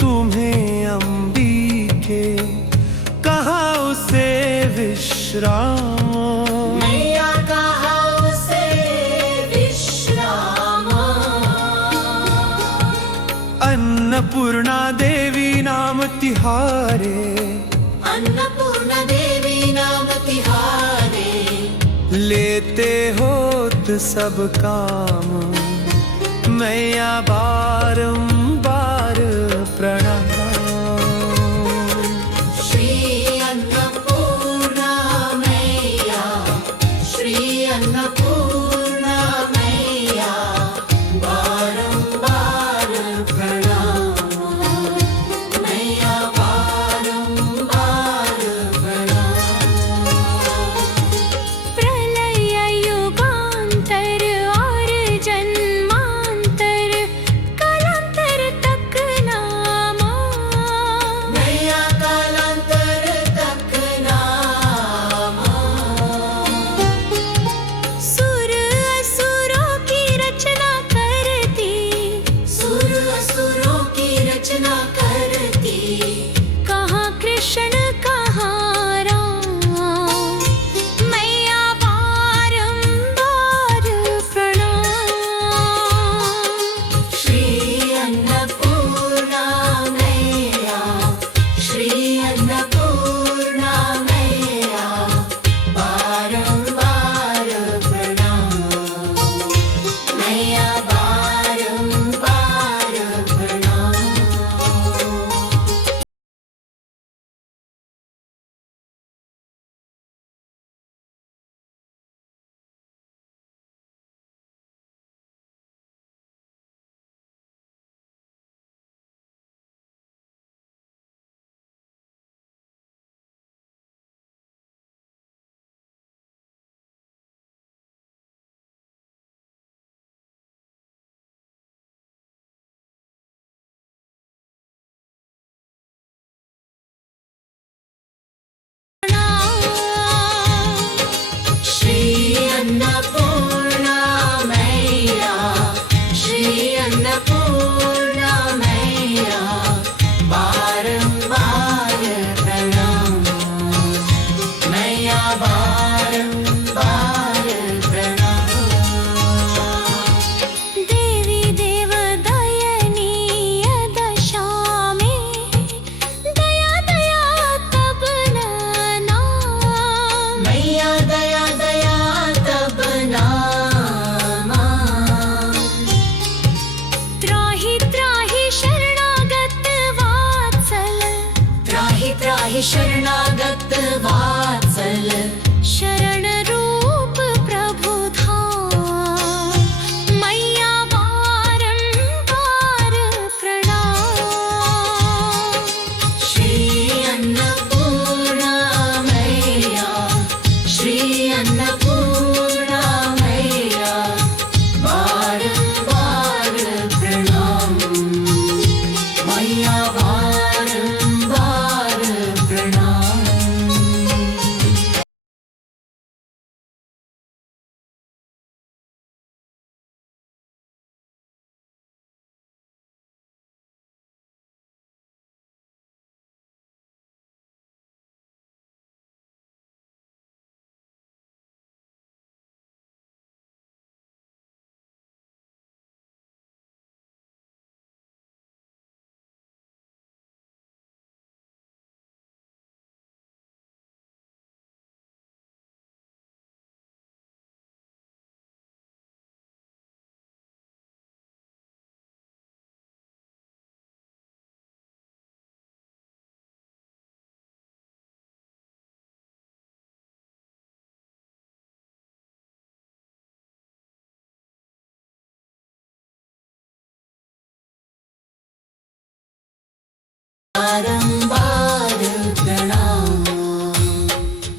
तुम्हें अंबिके कहा उसे विश्राम, मैया कहा उसे विश्राम। अन्नपूर्णा देवी नाम तिहारे, अन्नपूर्णा देवी नाम तिहारे। लेते होत सब काम, मैया बारंबार प्रणाम। श्री अन्नपूर्णा मैया, श्री अन्नपूर्णा मैया, बारंबार प्रणाम, मैया बारंबार प्रणाम। प्रलय युगांतर और जन्मांतर कालांतर तक नामा, मैया कालांतर तक नामा। सुर असुरों की रचना करती, सुर असुरों की रचना करती। कहाँ कृष्ण कहाँ राम, मैया बारंबार प्रणाम। श्री अन्नपूर्णा मैया, श्री अन्नपूर्णा मैया, बारंबार प्रणाम, मैया बारंबार प्रणाम। श्री अन्नपूर्णा मैया, श्री अन्नपूर्णा मैया, बारंबार प्रणाम, मैया बारंबार प्रणाम। देवी देवदयनीय दशा में दया दया तब नाम, मैया दया दया तब नामा। त्राहि त्राहि शरणागत वात्सल, त्राहि त्राहि शरणागत वात्सल। शरण रूप प्रभु धाम, मैया बारंबार प्रणाम। श्री अन्नपूर्णा मैया, श्री अन्नपूर्णा